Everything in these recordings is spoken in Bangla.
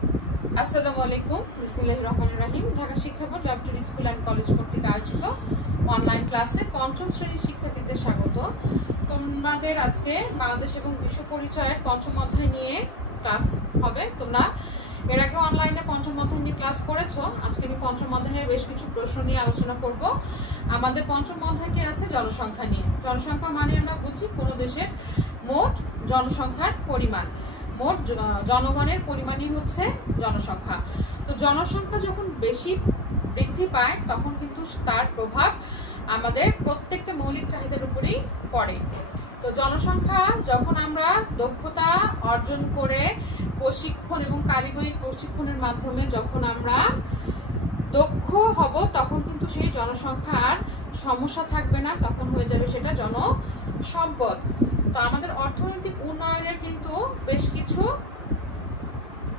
আসসালামু আলাইকুম, বিসমিল্লাহির রহমানির রহিম। ঢাকা শিক্ষা board laboratory school and college কর্তৃক আয়োজিত অনলাইন ক্লাসে পঞ্চম শ্রেণীর শিক্ষার্থীদের স্বাগত। তোমাদের আজকে বাংলাদেশ এবং বিশ্ব পরিচয়ের পঞ্চম অধ্যায় নিয়ে ক্লাস হবে। তোমরা এর আগে অনলাইনে পঞ্চম অধ্যায় নিয়ে ক্লাস করেছো। আজকে আমি পঞ্চম অধ্যায়ের বেশ কিছু প্রশ্ন নিয়ে আলোচনা করব। আমাদের পঞ্চম অধ্যায়টি আছে জনসংখ্যা নিয়ে। জনসংখ্যা মানে আমরা বুঝি কোনো দেশের মোট জনসংখ্যার পরিমাণ। মোট জনগণের পরিমাণই হচ্ছে জনসংখ্যা। তো জনসংখ্যা যখন বেশি বৃদ্ধি পায় তখন কিন্তু তার প্রভাব আমাদের প্রত্যেকটা মৌলিক চাহিদার উপরেই পড়ে। তো জনসংখ্যা যখন আমরা দক্ষতা অর্জন করে প্রশিক্ষণ এবং কারিগরি প্রশিক্ষণের মাধ্যমে যখন আমরা দক্ষ হব তখন কিন্তু সেই জনসংখ্যার সমস্যা থাকবে না, তখন হয়ে যাবে সেটা জনসম্পদ। তো আমাদের অর্থনৈতিক উন্নয়নের কিন্তু বেশ কিছু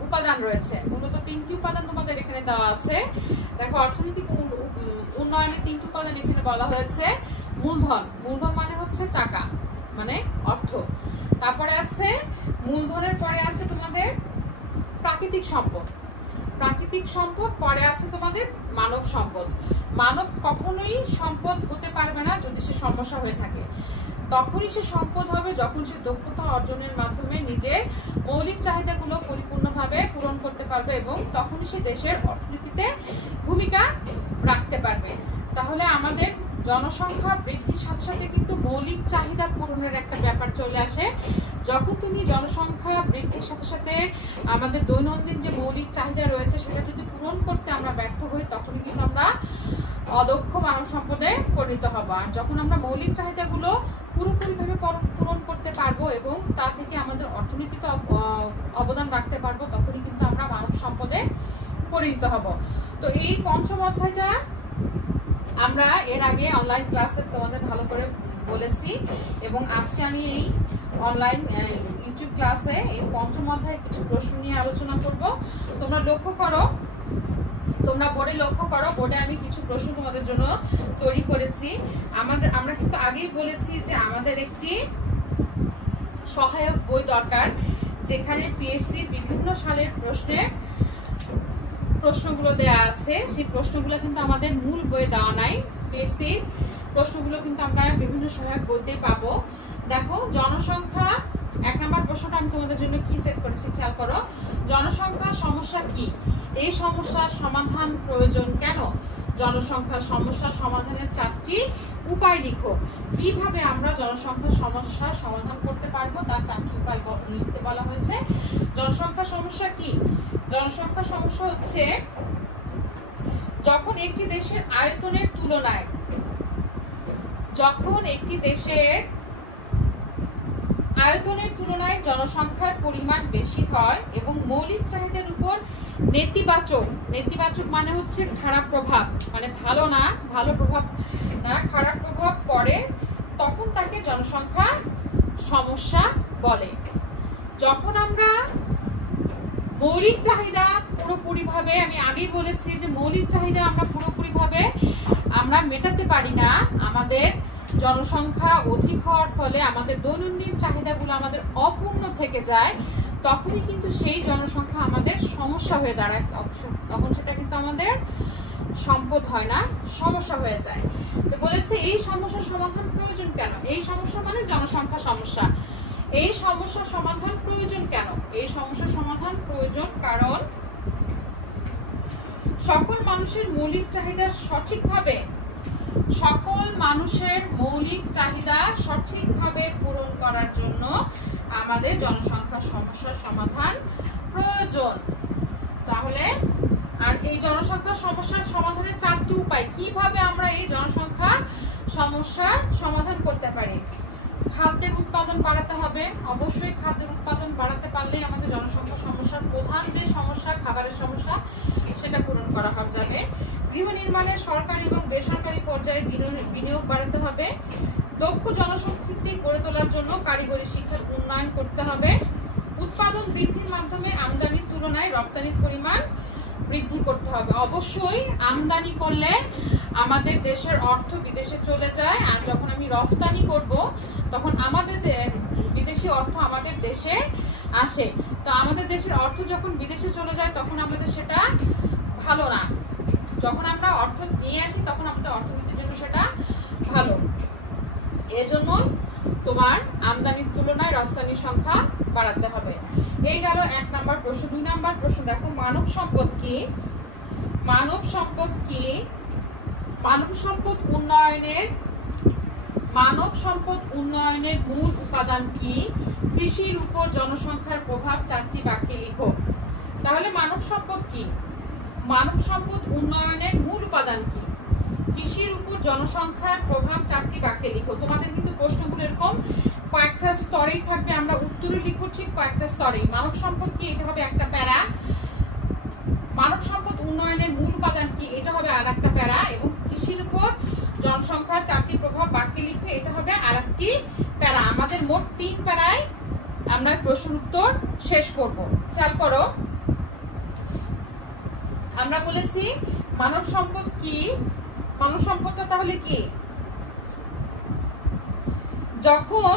উপাদান রয়েছে। মূলত তিনটি উপাদান তোমাদের এখানে দেওয়া আছে। দেখো, অর্থনৈতিক উন্নয়নের তিনটি উপাদান এখানে বলা হয়েছে। মূলধন, মূলধন মানে হচ্ছে টাকা, মানে অর্থ। তারপরে আছে মূলধনের পরে আছে তোমাদের প্রাকৃতিক সম্পদ, প্রাকৃতিক সম্পদ পরে আছে তোমাদের মানব সম্পদ। মানব কখনোই সম্পদ হতে পারবে না যদি সে সমস্যা হয়ে থাকে। তখনই সে সম্পদ হবে যখন সে দক্ষতা অর্জনের মাধ্যমে নিজের মৌলিক চাহিদাগুলো পরিপূর্ণভাবে পূরণ করতে পারবে এবং তখনই সে দেশের অর্থনীতিতে ভূমিকা রাখতে পারবে। তাহলে আমাদের জনসংখ্যা বৃদ্ধির সাথে সাথে কিন্তু মৌলিক চাহিদা পূরণের একটা ব্যাপার চলে আসে। যখন তুমি জনসংখ্যা বৃদ্ধির সাথে সাথে আমাদের দৈনন্দিন যে মৌলিক চাহিদা রয়েছে সেটা যদি পূরণ করতে আমরা ব্যর্থ হই তখনই কিন্তু আমরা অদক্ষ মানব সম্পদে পরিণত হব। আর যখন আমরা মৌলিক চাহিদাগুলো পুরোপুরিভাবে পূরণ করতে পারবো এবং তা থেকে আমাদের অর্থনীতিতে অবদান রাখতে পারবো তখনই কিন্তু আমরা মানব সম্পদে পরিণত হব। তো এই পঞ্চম অধ্যায়টা আমরা এর আগে অনলাইন ক্লাসে তোমাদের ভালো করে বলেছি এবং আজকে আমি এই অনলাইন ইউটিউব ক্লাসে এই পঞ্চম অধ্যায়ের কিছু প্রশ্ন নিয়ে আলোচনা করব। তোমরা লক্ষ্য করো, তোমরা বোর্ডে লক্ষ্য করো, বোর্ডে আমি কিছু প্রশ্ন তোমাদের জন্য তৈরি করেছি। আমরা কিন্তু আগেই বলেছি যে আমাদের একটি সহায়ক বই দরকার যেখানে পিএসসি বিভিন্ন সালের প্রশ্নগুলো দেওয়া আছে। সেই প্রশ্নগুলো কিন্তু আমাদের মূল বইয়ে দেওয়া নাই। পিএসসি প্রশ্নগুলো কিন্তু আমরা বিভিন্ন সহায়ক বইতে পাবো। দেখো, জনসংখ্যা 1 নম্বর প্রশ্নটা আমি তোমাদের জন্য কি সেট করেছি খেয়াল করো। জনসংখ্যা সমস্যা কি? এই সমস্যার সমাধান প্রয়োজন কেন? জনসংখ্যার সমস্যার সমাধানের 4টি উপায় লিখো। কিভাবে আমরা জনসংখ্যার সমস্যার সমাধান করতে পারবো তার 4টি উপায় লিখতে বলা হয়েছে। জনসংখ্যার সমস্যা কি? জনসংখ্যার সমস্যা হচ্ছে যখন একটি দেশের আয়তনের তুলনায় জনসংখ্যার পরিমাণ বেশি হয় এবং মৌলিক চাহিদার উপর নেতিবাচক মানে হচ্ছে খারাপ প্রভাব, মানে ভালো না, ভালো প্রভাব না, খারাপ প্রভাব পড়ে, তখন তাকে জনসংখ্যা সমস্যা বলে। যখন আমরা মৌলিক চাহিদা পুরোপুরিভাবে, আমি আগেই বলেছি যে মৌলিক চাহিদা আমরা পুরোপুরিভাবে আমরা মেটাতে পারি না, আমাদের জনসংখ্যা অধিক হওয়ার ফলে আমাদের দৈনন্দিন চাহিদাগুলো আমাদের অপূর্ণ থেকে যায়, তখনই কিন্তু সেই জনসংখ্যা আমাদের সমস্যা হয়ে দাঁড়ায়। তখন সেটা কিন্তু আমাদের সম্পদ হয় না, সমস্যা হয়ে যায়। তো বলেছে এই সমস্যার সমাধান প্রয়োজন কেন? এই সমস্যা মানে জনসংখ্যা সমস্যা। এই সমস্যার সমাধান প্রয়োজন কেন? এই সমস্যার সমাধান প্রয়োজন কারণ সকল মানুষের মৌলিক চাহিদা সঠিকভাবে পূরণ করার জন্য আমাদের জনসংখ্যা সমস্যার সমাধান প্রয়োজন। তাহলে আর এই জনসংখ্যা সমস্যার সমাধানের 4টি উপায়, কিভাবে আমরা এই জনসংখ্যা সমস্যার সমাধান করতে পারি। খাদ্যের উৎপাদন বাড়াতে হবে। অবশ্যই খাদ্যের উৎপাদন বাড়াতে পারলেই আমাদের জনসংখ্যা সমস্যার প্রধান যে সমস্যা, খাবারের সমস্যা, সেটা পূরণ করা যাবে। গৃহ নির্মাণের সরকারি এবং বেসরকারি পর্যায়ে বিনিয়োগ বাড়াতে হবে। দক্ষ জনশক্তি গড়ে তোলার জন্য কারিগরি শিক্ষার উন্নয়ন করতে হবে। উৎপাদন বৃদ্ধির মাধ্যমে আমদানির তুলনায় রপ্তানির পরিমাণ বৃদ্ধি করতে হবে। অবশ্যই আমদানি করলে আমাদের দেশের অর্থ বিদেশে চলে যায়, আর যখন আমি রপ্তানি করব তখন আমাদের বিদেশি অর্থ আমাদের দেশে আসে। তো আমাদের দেশের অর্থ যখন বিদেশে চলে যায় তখন আমাদের সেটা ভালো না। যখন আমরা অর্থ নিয়ে আসি তখন আমাদের অর্থনীতির জন্য সেটা ভালো। এজন্য তোমার আমদানির তুলনায় রপ্তানির সংখ্যা বাড়াতে হবে। এই গেল 1 নম্বর প্রশ্ন। 2 নম্বর প্রশ্ন দেখো, মানব সম্পদ কি? মানব সম্পদ কি? মানব সম্পদ উন্নয়নের মূল উপাদান কি? কৃষির উপর জনসংখ্যার প্রভাব 4টি বাক্যে লিখো। তাহলে মানব সম্পদ কি? মানব সম্পদ উন্নয়নের মূল উপাদান কি? কৃষির উপর জনসংখ্যার প্রভাব 4টি বাক্যে লিখো। তোমাদের কিন্তু প্রশ্নগুলো এরকম কয়েকটা স্তরেই থাকবে, আমরা উত্তরে লিখবো ঠিক কয়েকটা স্তরেই। মানব সম্পদ কি, এটা হবে একটা প্যারা। মানব সম্পদ উন্নয়নের মূল উপাদান কি, এটা হবে আর একটা প্যারা। এবং কৃষির উপর জনসংখ্যার 4টি প্রভাব বাক্যে লিখবে, এটা হবে আর একটি প্যারা। আমাদের মোট 3 প্যারায় আমরা প্রশ্ন উত্তর শেষ করব। খেয়াল করো, আমরা বলেছি মানব সম্পদ কি? মানব সম্পদটা তাহলে কি? যখন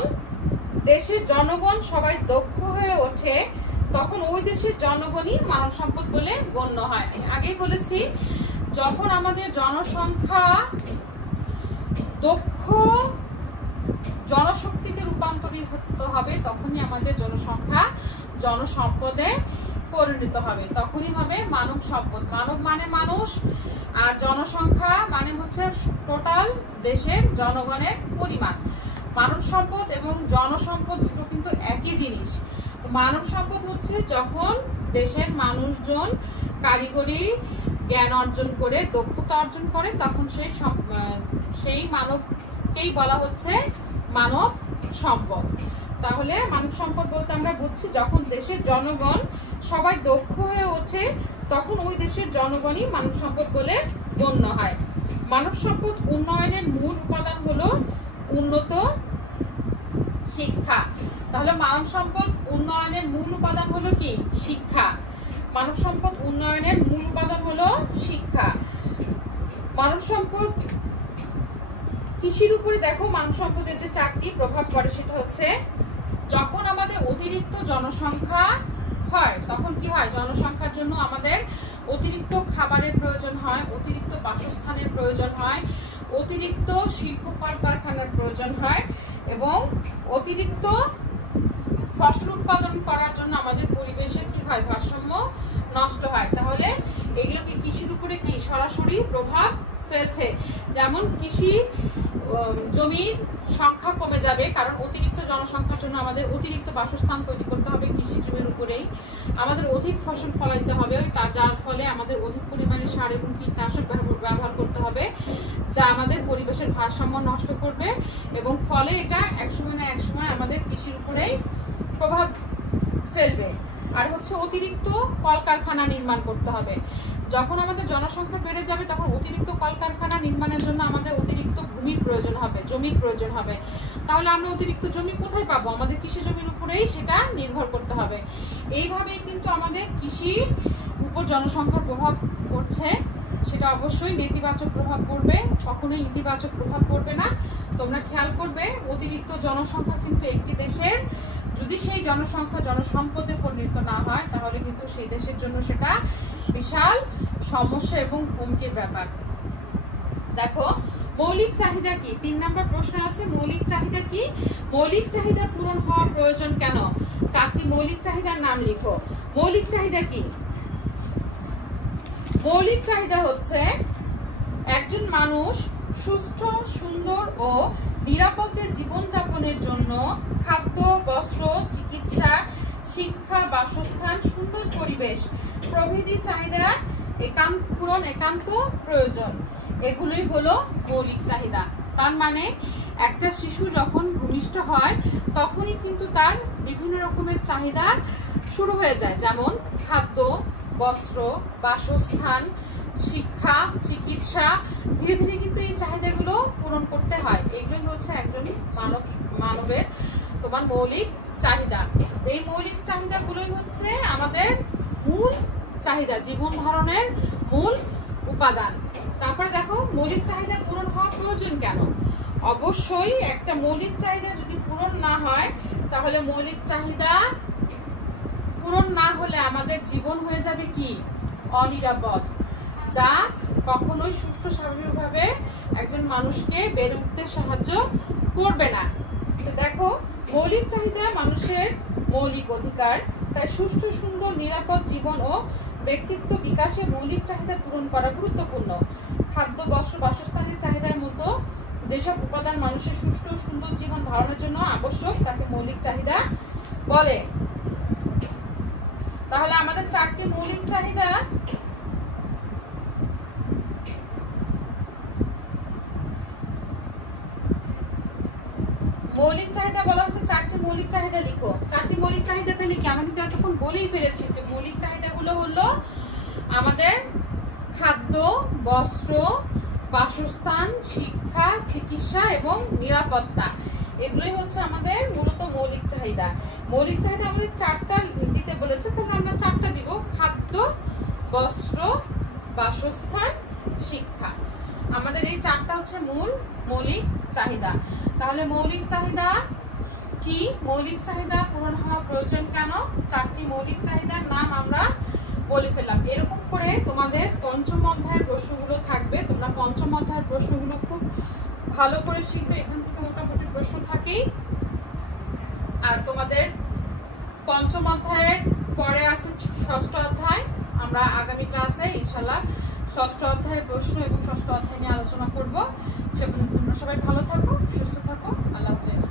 দেশের জনগণ সবাই দক্ষ হয়ে ওঠে তখন ওই দেশের জনগণই মানব সম্পদ বলে গণ্য হয়। আগেই বলেছি, যখন আমাদের জনসংখ্যা দক্ষ জনশক্তিতে রূপান্তরিত হবে তখনই আমাদের জনসংখ্যা জনসম্পদে পরিণত হবে, তখনই হবে মানব সম্পদ। মানব মানে মানুষ, আর জনসংখ্যা মানে হচ্ছে টোটাল দেশের জনগণের পরিমাণ। মানব সম্পদ এবং জনসম্পদ দুটো কিন্তু একই জিনিস। মানব সম্পদ হচ্ছে যখন দেশের মানুষজন কারিগরি জ্ঞান অর্জন করে, দক্ষতা অর্জন করে, তখন সেই মানবকেই বলা হচ্ছে মানব সম্পদ। তাহলে মানব সম্পদ বলতে আমরা বুঝছি যখন দেশের জনগণ সবাই দক্ষ হয়ে ওঠে তখন ওই দেশের জনগণই মানব সম্পদ বলে গণ্য হয়। মানব সম্পদ উন্নয়নের মূল উপাদান হলো উন্নত শিক্ষা। তাহলে মানব সম্পদ উন্নয়নের মূল উপাদান হলো কি? শিক্ষা। মানব সম্পদ উন্নয়নের মূল উপাদান হলো শিক্ষা। মানব সম্পদ কৃষির উপরে দেখো, মানব সম্পদের যে 4টি প্রভাব পড়ে সেটা হচ্ছে যখন আমাদের অতিরিক্ত জনসংখ্যা হয় তখন কি হয়? জনসংখ্যার জন্য আমাদের অতিরিক্ত খাবারের প্রয়োজন হয়, অতিরিক্ত বাসস্থানের প্রয়োজন হয়, অতিরিক্ত শিল্প কলকারখানার প্রয়োজন হয় এবং অতিরিক্ত ফসল উৎপাদন করার জন্য আমাদের পরিবেশের কি হয়? ভারসাম্য নষ্ট হয়। তাহলে এগুলো কি কৃষির উপরে কি সরাসরি প্রভাব ফেলছে? যেমন কৃষি জমির সংখ্যা কমে যাবে, কারণ অতিরিক্ত জনসংখ্যার জন্য আমাদের অতিরিক্ত বাসস্থান তৈরি করতে হবে কৃষি জমির উপরেই। আমাদের অধিক ফসল ফলাইতে হবে, যার ফলে আমাদের অধিক পরিমাণে সার এবং কীটনাশক ব্যবহার করতে হবে, যা আমাদের পরিবেশের ভারসাম্য নষ্ট করবে এবং ফলে এটা একসময় না একসময় আমাদের কৃষির উপরেই প্রভাব ফেলবে। আর হচ্ছে অতিরিক্ত কলকারখানা নির্মাণ করতে হবে। যখন আমাদের জনসংখ্যা বেড়ে যাবে তখন অতিরিক্ত কলকারখানা নির্মাণের জন্য আমাদের অতিরিক্ত ভূমির প্রয়োজন হবে, জমির প্রয়োজন হবে। তাহলে আমরা অতিরিক্ত জমি কোথায় পাবো? আমাদের কৃষি জমির উপরেই সেটা নির্ভর করতে হবে। এইভাবেই কিন্তু আমাদের কৃষির উপর জনসংখ্যার প্রভাব পড়ছে। সেটা অবশ্যই নেতিবাচক প্রভাব পড়বে, কখনোই ইতিবাচক প্রভাব পড়বে না। তোমরা খেয়াল করবে, অতিরিক্ত জনসংখ্যা কিন্তু একটি দেশের যদি সেই জনসংখ্যা জনসম্পদে পরিণত না হয় তাহলে কিন্তু সেই দেশের জন্য সেটা বিশাল সমস্যা এবং হুমকির ব্যাপার। দেখো, মৌলিক চাহিদা কি? 3 নম্বর প্রশ্ন আছে, মৌলিক চাহিদা কি? মৌলিক চাহিদা পূরণ হওয়া প্রয়োজন কেন? 4টি মৌলিক চাহিদার নাম লিখো। মৌলিক চাহিদা কি? মৌলিক চাহিদা হচ্ছে একজন মানুষ সুস্থ, সুন্দর ও নিরাপদে জীবনযাপনের জন্য খাদ্য, বস্ত্র, চিকিৎসা, শিক্ষা, বাসস্থান, সুন্দর পরিবেশ প্রভৃতি চাহিদা পূরণ একান্ত প্রয়োজন। এগুলোই হলো মৌলিক চাহিদা। তার মানে একটা শিশু যখন ভূমিষ্ঠ হয় তখনই কিন্তু তার বিভিন্ন রকমের চাহিদা শুরু হয়ে যায়, যেমন খাদ্য, বস্ত্র, বাসস্থান, শিক্ষা, চিকিৎসা। ধীরে ধীরে কিন্তু এই চাহিদাগুলো পূরণ করতে হয়। এগুলোই হচ্ছে একজন মানবের তোমার মৌলিক চাহিদা। এই মৌলিক চাহিদাগুলোই হচ্ছে আমাদের মূল চাহিদা, জীবন ধারণের মূল উপাদান। তারপরে দেখো, মৌলিক চাহিদা পূরণ হওয়া প্রয়োজন কেন? অবশ্যই একটা মৌলিক চাহিদা যদি পূরণ না হয় তাহলে মৌলিক চাহিদা পূরণ না হলে আমাদের জীবন হয়ে যাবে কি অনিরাপদ, যা কখনোই সুষ্ঠু স্বাভাবিকভাবে একজন মানুষকে বেড়ে উঠতে সাহায্য করবে না। দেখো, মৌলিক চাহিদা মানুষের মৌলিক অধিকার, তাই সুষ্ঠু সুন্দর নিরাপদ জীবন ও ব্যক্তিত্ব বিকাশে মৌলিক চাহিদা পূরণ করা গুরুত্বপূর্ণ। খাদ্য, বস্ত্র, বাসস্থানের চাহিদার মতো যেসব উপাদান মানুষের সুষ্ঠু সুন্দর জীবন ধারণের জন্য আবশ্যক তাকে মৌলিক চাহিদা বলে। তাহলে আমাদের 4টি মৌলিক চাহিদা বলা হচ্ছে। 4টি মৌলিক চাহিদা লিখো। 4টি মৌলিক চাহিদাটা লিখে আমি কিন্তু এতক্ষণ বলেই ফেলেছি যে মৌলিক চাহিদাগুলো হলো আমাদের খাদ্য, বস্ত্র, বাসস্থান, শিক্ষা, চিকিৎসা এবং নিরাপত্তা। এগুলোই হচ্ছে আমাদের মূলত মৌলিক চাহিদা। মৌলিক চাহিদা আমাদের 4টা দিতে বলেছে, তাহলে আমরা 4টা দিব। খাদ্য, বস্ত্র, বাসস্থান, শিক্ষা। আমাদের এই 4টা হচ্ছে মূল মৌলিক চাহিদা। তাহলে মৌলিক চাহিদা কি, মৌলিক চাহিদা পূরণ হওয়া প্রয়োজন কেন, 4টি মৌলিক চাহিদার নাম আমরা বলে ফেললাম। এরকম করে তোমাদের পঞ্চম অধ্যায়ের প্রশ্নগুলো থাকবে। তোমরা পঞ্চম অধ্যায়ের প্রশ্নগুলো খুব ভালো করে শিখবে, এখান থেকে মোটামুটি প্রশ্ন থাকেই। আর তোমাদের পঞ্চম অধ্যায়ের পরে আছে 6ষ্ঠ অধ্যায়। আমরা আগামী ক্লাসে ইনশাআল্লাহ 6ষ্ঠ অধ্যায়ের প্রশ্ন এবং 6ষ্ঠ অধ্যায় নিয়ে আলোচনা করব। সে পর্যন্ত তোমরা সবাই ভালো থাকো, সুস্থ থাকো। আল্লাহ হাফেজ।